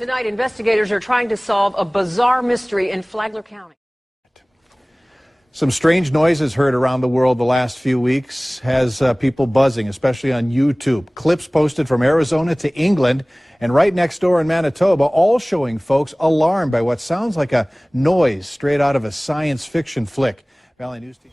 Tonight, investigators are trying to solve a bizarre mystery in Flagler County. Some strange noises heard around the world the last few weeks has people buzzing, especially on YouTube. Clips posted from Arizona to England and right next door in Manitoba, all showing folks alarmed by what sounds like a noise straight out of a science fiction flick. Valley News Team.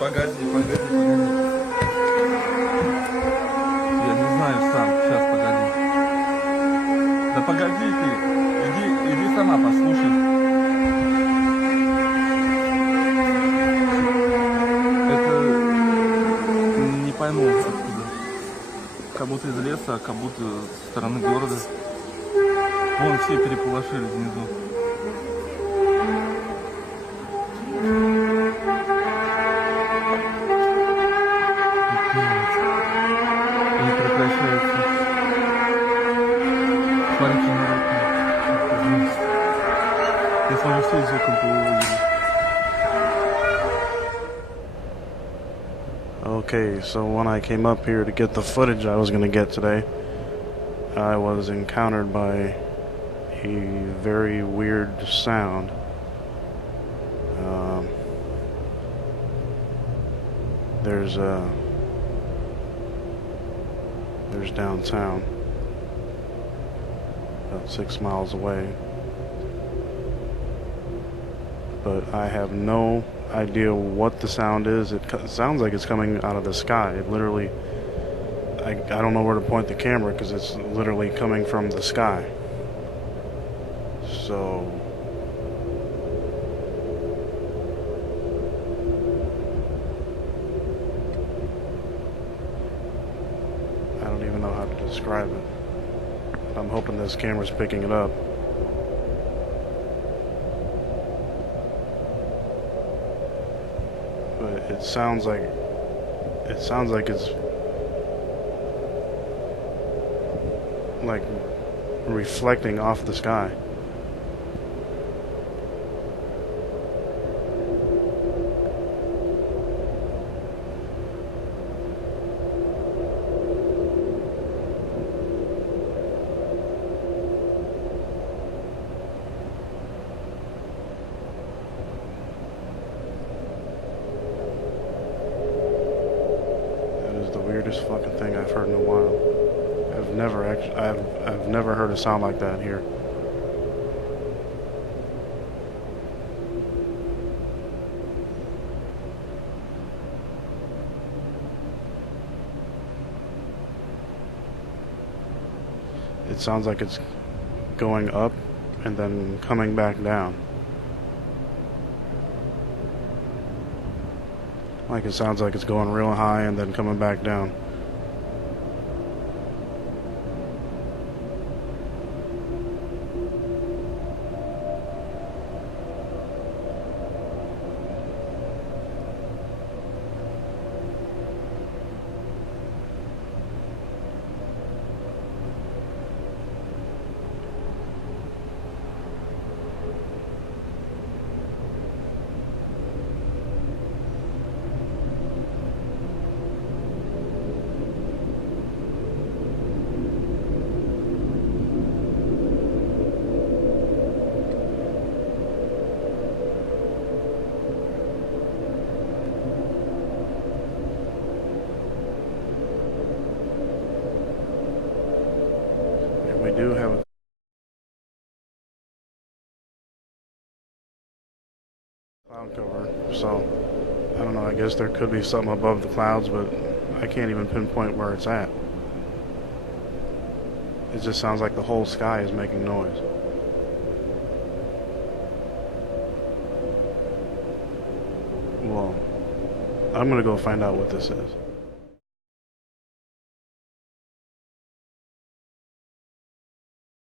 Погоди. Я не знаю сам. Сейчас, погоди. Да погоди ты. Иди сама послушай. Это не пойму откуда. Как будто из леса, а как будто со стороны города. Вон все переполошились внизу. Не прекращается. Смотрите на руку. Я смотрю, все из окон повылазили. Okay, so when I came up here to get the footage I was going to get today, I was encountered by a very weird sound. There's downtown, about 6 miles away, but I have no idea what the sound is. It sounds like it's coming out of the sky. It literally, I don't know where to point the camera because it's literally coming from the sky. So I don't even know how to describe it. I'm hoping this camera's picking it up. But it sounds like it's like reflecting off the sky. weirdest fucking thing I've heard in a while. I've never heard a sound like that here. It sounds like it's going up and then coming back down. Like it sounds like it's going real high and then coming back down. We do have a cloud cover, so I don't know, I guess there could be something above the clouds, but I can't even pinpoint where it's at. It just sounds like the whole sky is making noise. Well, I'm gonna go find out what this is.